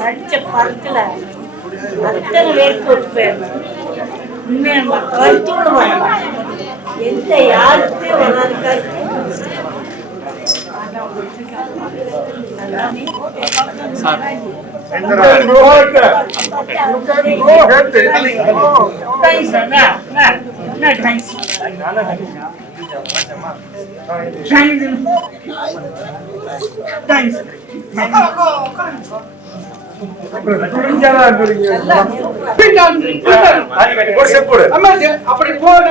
நடிச்ச படத்துல அத்தனை பேருக்கு ஒரு பேர் உண்மையான கருத்தோடு வரலாம். எந்த யாருக்கே வராது. அப்படி போடு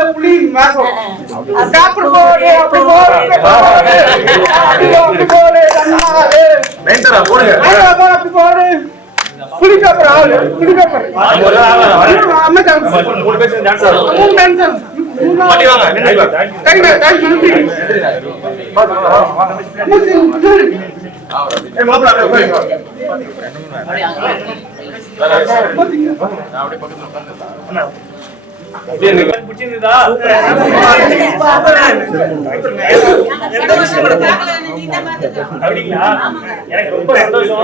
எனக்கு ரொம்ப சந்தோஷம்.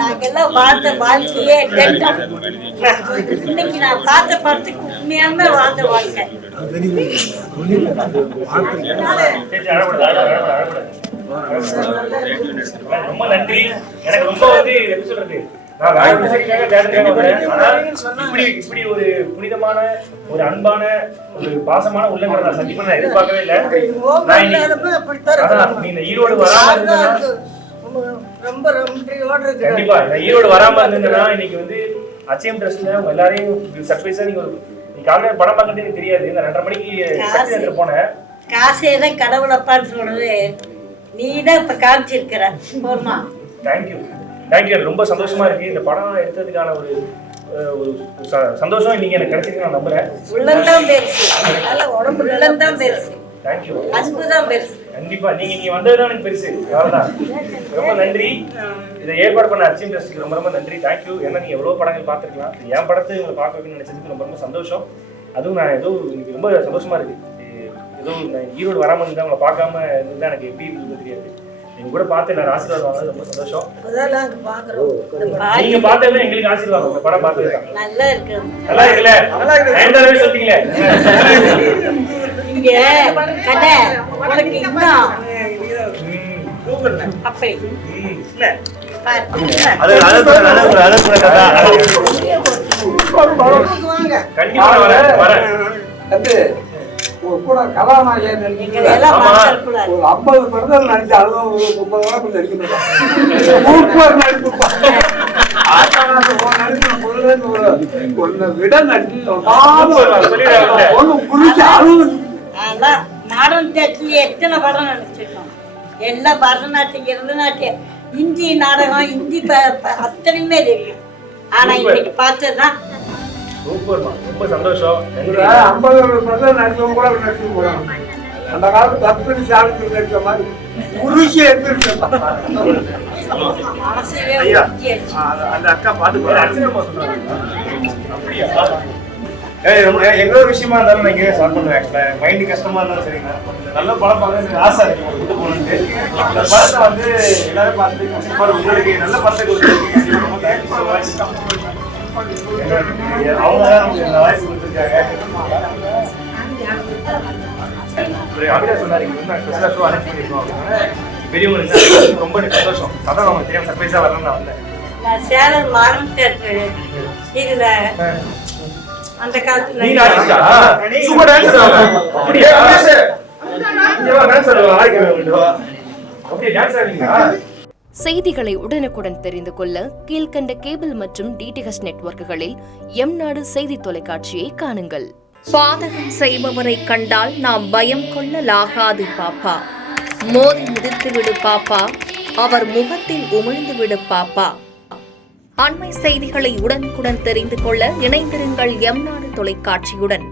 நாங்கெல்லாம் வாழ்ந்த வாழ்க்கையே இன்னைக்கு நான் பார்த்த படத்துக்கு உண்மையான வாழ்ந்த வாழ்க்கை. ரொம்ப நன்றி. எனக்கு ரொம்ப எப்படி சொல்றது, இப்படி ஒரு புனிதமான ஒரு அன்பான ஒரு பாசமான உள்ளங்களை நான் சந்திப்பேன் நான் எதிர்பார்க்கவே இல்லை. நீங்க ஈரோடு வராம ரொம்ப கண்டிப்பா ஈரோடு வராம இருந்தீங்கன்னா இன்னைக்கு அச்சயம் ட்ரஸ்ட்ல உங்க எல்லாரையும் சர்ப்ரைஸா நீங்க காலையில படம் பார்க்கறது எனக்கு தெரியாது. இந்த 2:30 மணிக்கு சக்தி சென்டர் போனேன். காசேதான் கடவுளப்பான்னு சொல்றது நீதான் இப்ப காமிச்சிருக்கிற. போர்மா தேங்க்யூ தேங்க்யூ. ரொம்ப சந்தோஷமா இருக்கு. இந்த படம் எடுத்ததுக்கான ஒரு சந்தோஷம் இன்னைக்கு எனக்கு கிடைச்சிருக்கு நான் நம்புறேன். உள்ளந்தான் பெருசு, நல்ல உடம்பு உள்ளந்தான் பெருசு. தேங்க்யூ. அன்புதான் பெருசு. கண்டிப்பா நீங்க வந்ததுதான் எனக்கு பெருசு. அவ்வளவுதான். ரொம்ப நன்றி. இதை ஏற்பாடு பண்ண அச்சயம் ட்ரஸ்ட்க்கு ரொம்ப ரொம்ப நன்றி. தேங்க்யூ. ஏன்னா நீங்க எவ்வளவு படங்கள் பார்த்துருக்கலாம். என் படத்தை உங்களை பார்க்க வைக்கணும்னு நினைச்சதுக்கு ரொம்ப ரொம்ப சந்தோஷம். அதுவும் நான் எனக்கு ரொம்ப சந்தோஷமா இருக்கு. நான் ஈரோடு வராம இருந்தா உங்களை பார்க்காம இருந்தா எனக்கு எப்படி இருக்குன்னு தெரியாது. நீங்க கூட பார்த்து நான் ஆசீர்வாதம் வாங்கினது ரொம்ப சந்தோஷம். நீங்க பார்த்தது எங்களுக்கு ஆசீர்வாதம். உங்க படம் பார்த்தது நல்லா இருக்கு. நல்லா இருக்குல்ல? நல்லா சொல்றீங்களே. இங்க கடை உனக்கு இன்னும் அப்படி இல்ல கண்டிப்பா வரேன். கூட கதாநாயகன் ஒரு 50 படத்தில் நடிச்ச 30 படம் நடிக்கணும். விட மாடர்ன் தேட்டர்ல எத்தனை படம் நடிச்சிருக்கோம். எல்லாம் பரதநாட்டியம் பரதநாட்டியம் இந்தி நாடகம் இந்தி அத்தனையுமே தெரியும். ஆனா இன்னைக்கு பார்த்ததுதான் ரொம்ப சந்தோஷம். 50 படம் நடிச்சவங்க கூட நடிச்சு போறாங்க. அந்த காலத்து 10 சாப்பிட்டு நடிச்ச மாதிரி உருசி எடுத்துருக்கேன். அந்த அக்கா பாட்டு எவ்வளவு விஷயமா இருந்தாலும் நான் இங்கே ஸ்டார்ட் பண்ணுவேன். மைண்டு கஷ்டமா இருந்தாலும் சரிங்க, நல்ல படம் பார்க்க எனக்கு ஆசை இருக்கு. கூட்டு போகணுன்ட்டு இந்த படத்தை எல்லாரும் பார்த்துட்டு உங்களுக்கு நல்ல படத்தை கொடுத்துருக்கீங்க. அவங்க தான் நமக்கு இந்த வாய்ப்பு கொடுத்துருக்காங்க. அபிதா சொன்னாரு ஸ்பெஷலா ஷோ அரேஞ்ச் பண்ணிருக்கோம் அப்படின்னா பெரியவங்க ரொம்ப எனக்கு சந்தோஷம். அதான் அவங்க தெரியாம சர்ப்ரைஸா வரணும்னு நான் வந்தேன். சேலம் மாடர்ன் தியேட்டர் இதுல அந்த காலத்துல சூப்பர் டான்சர். அப்படியே டான்சர் அப்படியே டான்ஸ் ஆடுவீங்களா? செய்திகளை உடனுக்குடன் தெரிந்து கொள்ள கீழ்கண்ட கேபிள் மற்றும் டிடிஹெச் நெட்வொர்க்குகளில் எம்நாடு செய்தி தொலைக்காட்சியை காணுங்கள். பாதகம் செய்பவரை கண்டால் நாம் பயம் கொள்ளலாகாது பாப்பா. மோதி மிதித்துவிடு பாப்பா, அவர் முகத்தில் உமிழ்ந்துவிடு பாப்பா. அண்மை செய்திகளை உடனுக்குடன் தெரிந்து கொள்ள இணைந்திருங்கள் எம்நாடு தொலைக்காட்சியுடன்.